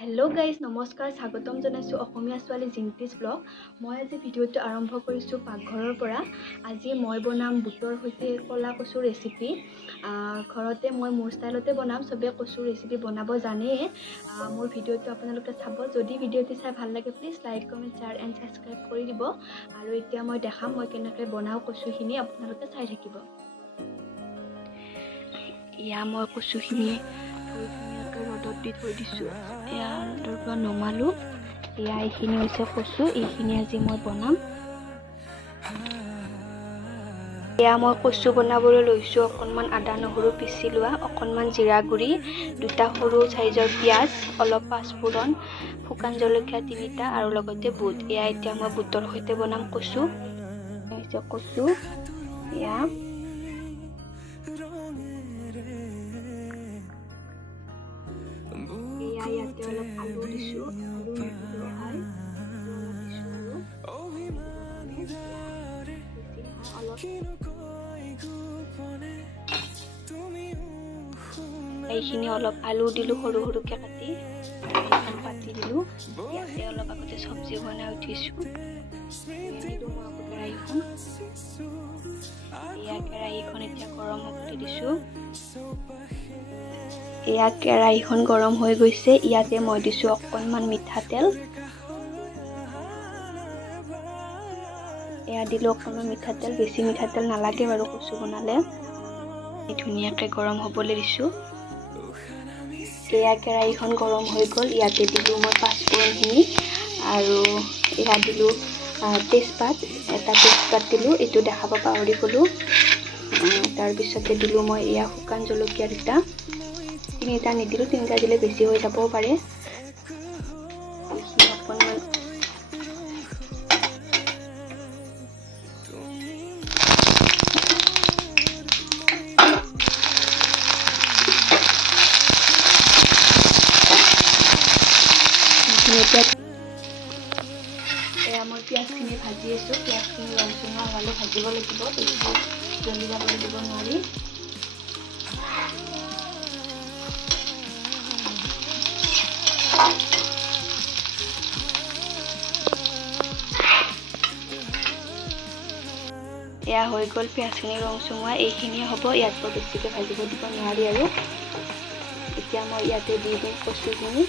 Hello' guys নমস্কাৰ স্বাগতম জনাইছোঁ অসমীয়া ছোৱালী জিন্তিজ ব্লগ। মই আজি ভিডিঅ'টো আৰম্ভ কৰিছোঁ পাকঘৰৰ পৰা। আজি মই বনাম বুটৰ সৈতে ক'লা কচুৰ ৰেচিপি। ঘৰতে মই মোৰ ষ্টাইলতে বনাম, চবেই কচুৰ ৰেচিপি বনাব জানেই। মোৰ ভিডিঅ'টো আপোনালোকে চাব। যদি ভিডিঅ'টো চাই ভাল লাগে please like comment share and subscribe কৰি দিব। আৰু এতিয়া মই দেখাম মই কেনেকৈ বনাওঁ কচুখিনি, আপোনালোকে চাই থাকিব। এয়া মই কচুখিনি ধুনীয়াকৈ ৰ'দত দি থৈ দিছোঁ। এয়া ৰ'দৰ পৰা নমালোঁ। এয়া এইখিনি হৈছে কচু, এইখিনি আজি মই বনাম। এয়া মই কচু বনাবলৈ লৈছোঁ অকণমান আদা নহৰু পিচি লোৱা, অকণমান জিৰা গুড়ি, 2টা সৰু চাইজৰ পিঁয়াজ, অলপ পাঁচফোৰণ, শুকান জলকীয়া 3টা আৰু লগতে বুট। এয়া এতিয়া মই বুটৰ সৈতে বনাম কচু। হৈছে কচু এয়া ইয়াতে অলপ আলু দিছোঁ, আলু নিদিলেও হয়, অলপ দিছোঁ আৰু এইখিনি অলপ আলু দিলোঁ সৰু সৰুকৈ কাটি, এখন পাতি দিলোঁ। ইয়াতে অলপ আগতে চব্জি বনাই উঠিছোঁ। দিলোঁ মই আকৌ কেৰাহীখন। এয়া কেৰাহীখন এতিয়া গৰম হ'বলৈ দিছোঁ। এয়া কেৰাহীখন গৰম হৈ গৈছে। ইয়াতে মই দিছোঁ অকণমান মিঠাতেল। এয়া দিলোঁ অকণমান মিঠাতেল, বেছি মিঠাতেল নালাগে বাৰু কচু বনালে। ধুনীয়াকৈ গৰম হ'বলৈ দিছোঁ। এয়া কেৰাহীখন গৰম হৈ গ'ল। ইয়াতে দিলোঁ মই পাঁচফোৰণখিনি আৰু এয়া দিলোঁ তেজপাত, এটা তেজপাত দিলোঁ, এইটো দেখাব পাহৰি গ'লোঁ। তাৰপিছতে দিলোঁ মই এয়া শুকান জলকীয়া 2টা, 3টা নিদিলোঁ, 3টা দিলে বেছি হৈ যাবও পাৰে। অকণমান এয়া মই পিঁয়াজখিনি ভাজি আছোঁ। পিঁয়াজখিনি ৰং চঙা হোৱালৈ ভাজিব লাগিব, বেছি জ্বলি যাবলৈ দিব নোৱাৰি। এয়া হৈ গ'ল পিঁয়াজখিনি ৰং চঙোৱা, এইখিনিয়ে হ'ব, ইয়াতকৈ বেছিকৈ ভাজিব দিব নোৱাৰি। আৰু এতিয়া মই ইয়াতে দি দিম কচুখিনি,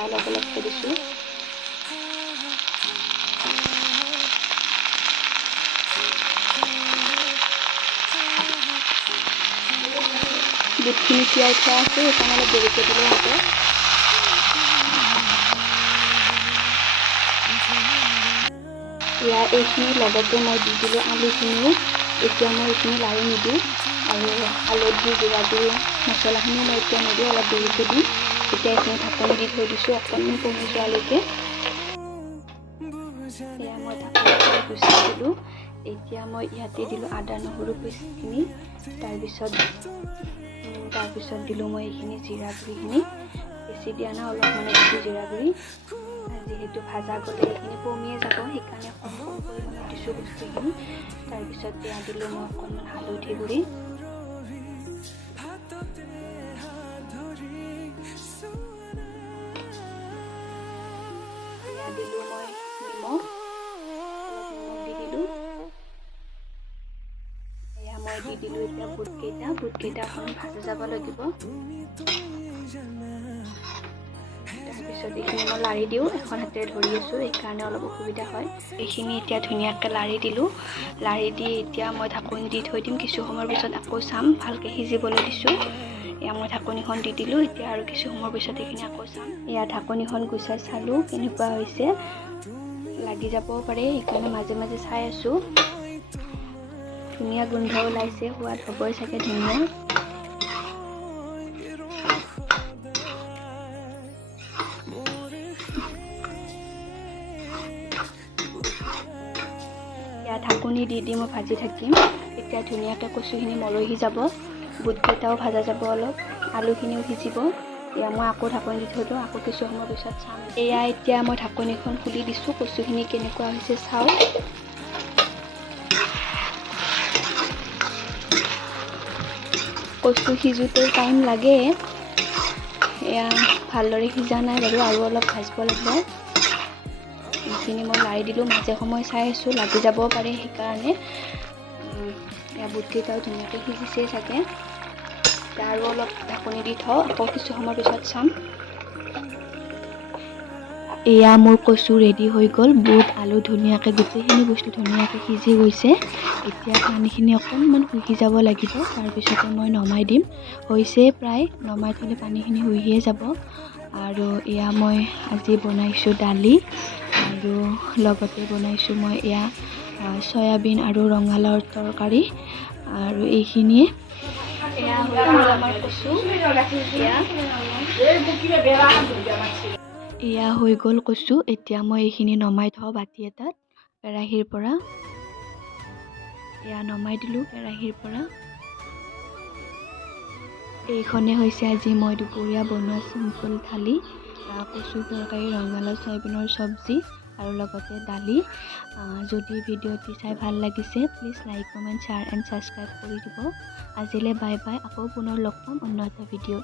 অলপ অলপকৈ দিছোঁ। বুটখিনি তিয়াই থোৱা আছে, সেইকাৰণে অলপ দেৰিকৈ দিলেও হ'ব। এয়া এইখিনিৰ লগতে মই দি দিলোঁ আলুখিনিও। এতিয়া মই এইখিনি লাৰি নিদিওঁ আৰু হালধি জিৰা গুড়ি মছলাখিনি মই এতিয়া নিদিওঁ, অলপ দেৰিকৈ দিম। এতিয়া এইখিনি ঢাকনি দি থৈ দিছোঁ অকণমান কমি যোৱালৈকে। এয়া মই ঢাকনি গুচাই দিলোঁ। এতিয়া মই ইয়াতে দিলোঁ আদা নহৰু পেষ্টখিনি, তাৰপিছত দিলোঁ মই এইখিনি জিৰা গুড়িখিনি, বেছি দিয়া নাই, অলপমানে দিছোঁ জিৰা গুড়ি। যিহেতু ভাজা গ'লে এইখিনি কমিয়ে যাব, সেইকাৰণে কম পৰিমাণত দিছোঁ বস্তুখিনি। তাৰপিছত দিয়া দিলোঁ মই অকণমান হালধি গুড়ি, এয়া দিলোঁ মই নিমখ, অলপ নিমখ দি দিলোঁ। এয়া মই দি দিলোঁ এতিয়া বুটকেইটা অকণমান ভাজি যাব লাগিব। তাৰপিছত এইখিনি মই লাৰি দিওঁ, এখন হাতেৰে ধৰি আছোঁ সেইকাৰণে অলপ অসুবিধা হয়। এইখিনি এতিয়া ধুনীয়াকৈ লাৰি দিলোঁ। লাৰি দি এতিয়া মই ঢাকনি দি থৈ দিম, কিছু সময়ৰ পিছত আকৌ চাম, ভালকৈ সিজিবলৈ দিছোঁ। এয়া মই ঢাকনিখন দি দিলোঁ, এতিয়া আৰু কিছু সময়ৰ পিছত এইখিনি আকৌ চাম। এয়া ঢাকনিখন গুচাই চালোঁ কেনেকুৱা হৈছে, লাগি যাবও পাৰে, সেইকাৰণে মাজে মাজে চাই আছোঁ। ধুনীয়া গোন্ধ ওলাইছে, সোৱাদ হ'বই চাগে ধুনীয়া। এয়া ঢাকনি দি মই ভাজি থাকিম। এতিয়া ধুনীয়াকৈ কচুখিনি মৰহি যাব, বুটকেইটাও ভাজা যাব, অলপ আলুখিনিও সিজিব। এয়া মই আকৌ ঢাকনি দি থৈ দিওঁ, আকৌ কিছু সময়ৰ পিছত চাম। এয়া এতিয়া মই ঢাকনিখন খুলি দিছোঁ, কচুখিনি কেনেকুৱা হৈছে চাওঁ। কচু সিজোতে টাইম লাগে, এয়া ভালদৰে সিজা নাই বাৰু, আৰু অলপ ভাজিব লাগিব। এইখিনি মই লাৰি দিলোঁ, মাজে সময়ে চাই আছোঁ লাগি যাব পাৰে, সেইকাৰণে এয়া বুটকেইটাও ধুনীয়াকৈ সিজিছে চাগে। আৰু অলপ ঢাকনি দি থওঁ, আকৌ কিছু সময়ৰ পিছত চাম। এয়া মোৰ কচু ৰেডি হৈ গ'ল। বুট আলু ধুনীয়াকৈ গোটেইখিনি বস্তু ধুনীয়াকৈ সিজি গৈছে। এতিয়া পানীখিনি অকণমান শুহি যাব লাগিব, তাৰপিছতে মই নমাই দিম। হৈছে প্ৰায়, নমাই থ'লে পানীখিনি শুহিয়ে যাব। আৰু এয়া মই আজি বনাইছোঁ দালি, আৰু লগতে বনাইছোঁ মই এয়া চয়াবিন আৰু ৰঙালাওৰ তৰকাৰী, আৰু এইখিনিয়ে। এয়া হৈ গ'ল আমাৰ কচু। এয়া হৈ গ'ল কচু। এতিয়া মই এইখিনি নমাই থওঁ বাতি এটাত কেৰাহীৰ পৰা। এয়া নমাই দিলোঁ কেৰাহীৰ পৰা। এইখনে হৈছে আজি মই দুপৰীয়া বনোৱা চিম্পুল থালি, কচুৰ তৰকাৰী, ৰঙালাও চয়াবিনৰ চব্জি, আৰু লগতে দালি। যদি ভিডিঅ'টি চাই ভাল লাগিছে, please like, comment, share and subscribe কৰি দিব। আজিলৈ বাই বাই। আকৌ পুনৰ লগ পাম অন্য এটা ভিডিঅ'